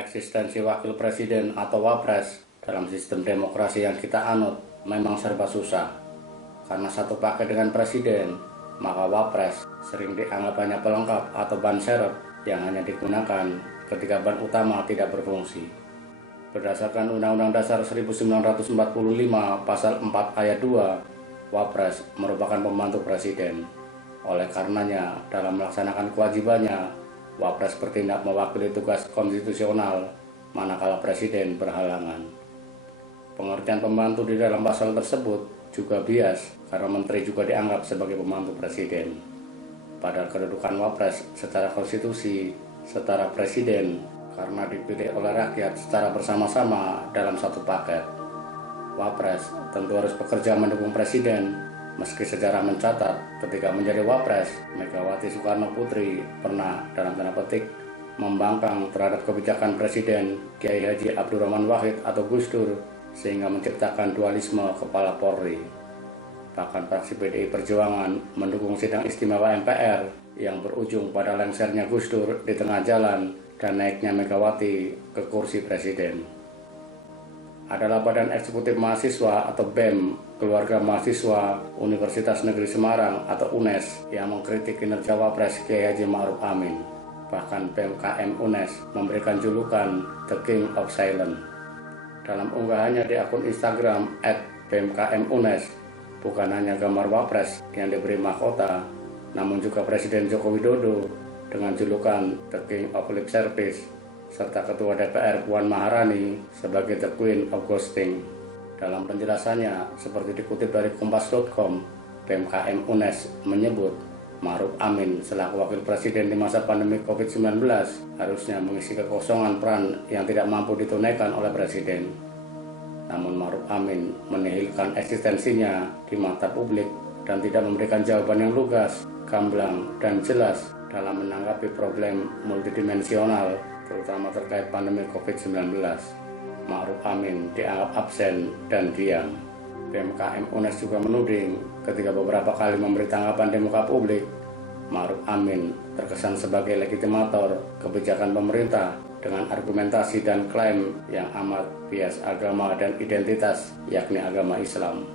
Eksistensi wakil presiden atau wapres dalam sistem demokrasi yang kita anut memang serba susah. Karena satu paket dengan presiden, maka wapres sering dianggap hanya pelengkap atau ban serep yang hanya digunakan ketika ban utama tidak berfungsi. Berdasarkan Undang-Undang Dasar 1945 Pasal 4 Ayat 2, wapres merupakan pembantu presiden. Oleh karenanya, dalam melaksanakan kewajibannya, wapres bertindak mewakili tugas konstitusional manakala presiden berhalangan. Pengertian pembantu di dalam pasal tersebut juga bias karena menteri juga dianggap sebagai pembantu presiden. Padahal kedudukan wapres secara konstitusi setara presiden karena dipilih oleh rakyat secara bersama-sama dalam satu paket. Wapres tentu harus bekerja mendukung presiden. Meski sejarah mencatat ketika menjadi wapres, Megawati Soekarno Putri pernah dalam tanda petik membangkang terhadap kebijakan Presiden Kiai Haji Abdurrahman Wahid atau Gus Dur sehingga menciptakan dualisme kepala Polri. Bahkan fraksi PDI Perjuangan mendukung sidang istimewa MPR yang berujung pada lengsernya Gus Dur di tengah jalan dan naiknya Megawati ke kursi presiden. Adalah Badan Eksekutif Mahasiswa atau BEM Keluarga Mahasiswa Universitas Negeri Semarang atau UNES yang mengkritik kinerja Wapres Kiai Haji Ma'ruf Amin. Bahkan BMKM UNES memberikan julukan The King of Silence. Dalam unggahannya di akun Instagram @BMKM-UNES, bukan hanya gambar Wapres yang diberi mahkota, namun juga Presiden Joko Widodo dengan julukan The King of Lip Service, serta Ketua DPR Puan Maharani sebagai The Queen of Ghosting. Dalam penjelasannya, seperti dikutip dari Kompas.com, BMKM UNES menyebut Ma'ruf Amin selaku wakil presiden di masa pandemi COVID-19 harusnya mengisi kekosongan peran yang tidak mampu ditunaikan oleh presiden. Namun Ma'ruf Amin menihilkan eksistensinya di mata publik dan tidak memberikan jawaban yang lugas, gamblang, dan jelas dalam menanggapi problem multidimensional terutama terkait pandemi COVID-19. Ma'ruf Amin dianggap absen dan diam. BMKM UNES juga menuding ketika beberapa kali memberi tanggapan di muka publik, Ma'ruf Amin terkesan sebagai legitimator kebijakan pemerintah dengan argumentasi dan klaim yang amat bias agama dan identitas, yakni agama Islam.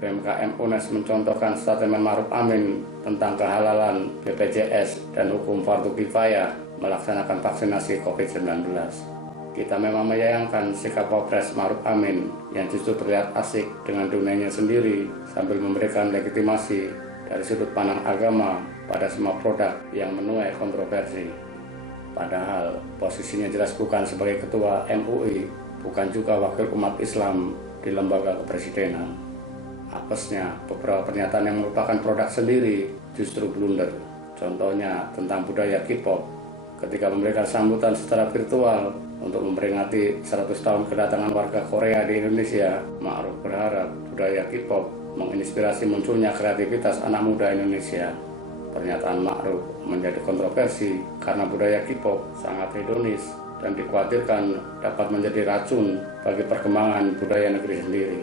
BMKM UNES mencontohkan statement Ma'ruf Amin tentang kehalalan BPJS dan hukum fardu kifayah melaksanakan vaksinasi COVID-19. Kita memang menyayangkan sikap Wapres Ma'ruf Amin yang justru terlihat asik dengan dunianya sendiri sambil memberikan legitimasi dari sudut pandang agama pada semua produk yang menuai kontroversi. Padahal posisinya jelas bukan sebagai ketua MUI, bukan juga wakil umat Islam di lembaga kepresidenan. Apesnya, beberapa pernyataan yang merupakan produk sendiri justru blunder. Contohnya tentang budaya K-pop. Ketika memberikan sambutan secara virtual untuk memperingati 100 tahun kedatangan warga Korea di Indonesia, Ma'ruf berharap budaya K-pop menginspirasi munculnya kreativitas anak muda Indonesia. Pernyataan Ma'ruf menjadi kontroversi karena budaya K-pop sangat hedonis dan dikhawatirkan dapat menjadi racun bagi perkembangan budaya negeri sendiri.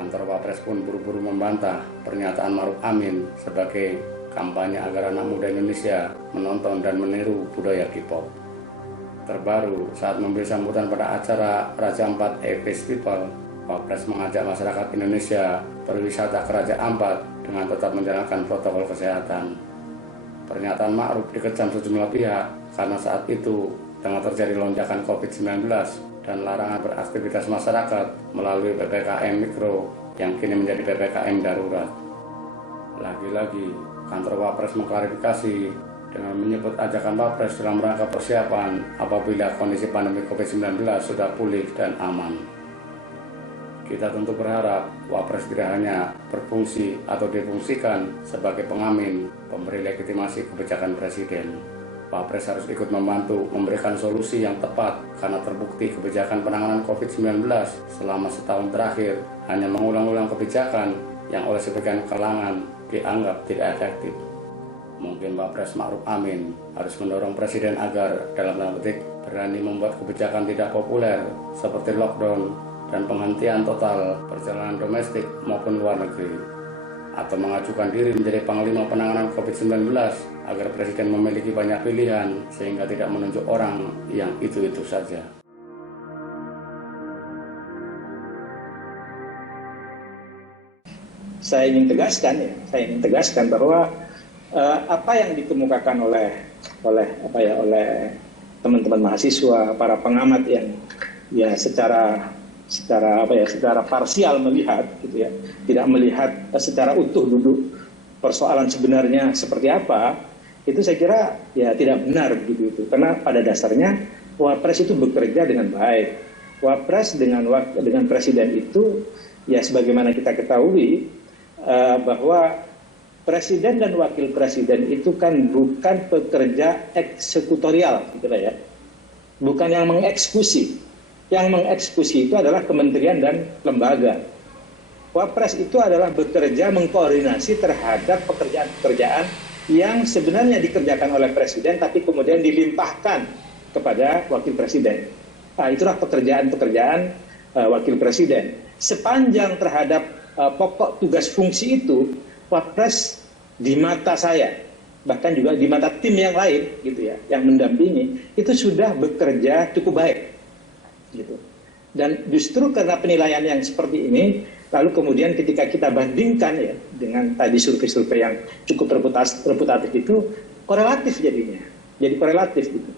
Kantor Wapres pun buru-buru membantah pernyataan Ma'ruf Amin sebagai kampanye agar anak muda Indonesia menonton dan meniru budaya K-pop. Terbaru, saat memberi sambutan pada acara Raja Ampat Festival, Wapres mengajak masyarakat Indonesia berwisata ke Raja Ampat dengan tetap menjalankan protokol kesehatan. Pernyataan Ma'ruf dikecam sejumlah pihak karena saat itu tengah terjadi lonjakan COVID-19 dan larangan beraktivitas masyarakat melalui PPKM Mikro yang kini menjadi PPKM Darurat. Lagi-lagi, kantor Wapres mengklarifikasi dengan menyebut ajakan Wapres dalam rangka persiapan apabila kondisi pandemi COVID-19 sudah pulih dan aman. Kita tentu berharap Wapres tidak hanya berfungsi atau difungsikan sebagai pengamin pemberi legitimasi kebijakan Presiden. Wapres harus ikut membantu memberikan solusi yang tepat karena terbukti kebijakan penanganan COVID-19 selama setahun terakhir hanya mengulang-ulang kebijakan yang oleh sebagian kalangan dianggap tidak efektif. Mungkin Wapres Ma'ruf Amin harus mendorong Presiden agar dalam tanda petik berani membuat kebijakan tidak populer seperti lockdown dan penghentian total perjalanan domestik maupun luar negeri. atau mengajukan diri menjadi Panglima Penanganan COVID-19 agar Presiden memiliki banyak pilihan sehingga tidak menunjuk orang yang itu-itu saja. Saya ingin tegaskan bahwa apa yang dikemukakan oleh teman-teman mahasiswa, para pengamat yang ya secara parsial melihat gitu ya, tidak melihat secara utuh duduk persoalan sebenarnya seperti apa, itu saya kira ya tidak benar gitu itu. Karena pada dasarnya Wapres itu bekerja dengan baik. Wapres dengan Presiden itu ya sebagaimana kita ketahui bahwa Presiden dan Wakil Presiden itu kan bukan pekerja eksekutorial, gitu ya, bukan yang mengeksekusi. Yang mengeksekusi itu adalah kementerian dan lembaga. Wapres itu adalah bekerja mengkoordinasi terhadap pekerjaan-pekerjaan yang sebenarnya dikerjakan oleh Presiden, tapi kemudian dilimpahkan kepada Wakil Presiden. Nah, itulah pekerjaan-pekerjaan Wakil Presiden. Sepanjang terhadap pokok tugas fungsi itu, Wapres di mata saya, bahkan juga di mata tim yang lain gitu ya, yang mendampingi, itu sudah bekerja cukup baik gitu. Dan justru karena penilaian yang seperti ini, lalu kemudian ketika kita bandingkan ya dengan tadi survei-survei yang cukup reputatif itu, korelatif jadinya. Jadi korelatif gitu.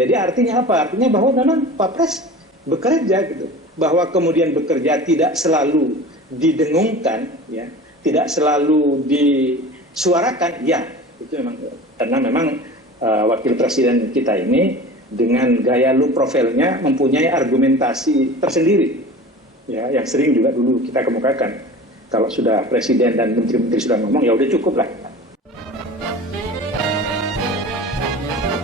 Jadi artinya apa? Artinya bahwa memang Wapres bekerja gitu. Bahwa kemudian bekerja tidak selalu didengungkan ya, tidak selalu disuarakan, ya itu memang karena memang Wakil Presiden kita ini dengan gaya low profile-nya mempunyai argumentasi tersendiri ya, yang sering juga dulu kita kemukakan. Kalau sudah Presiden dan menteri-menteri sudah ngomong, ya udah cukup lah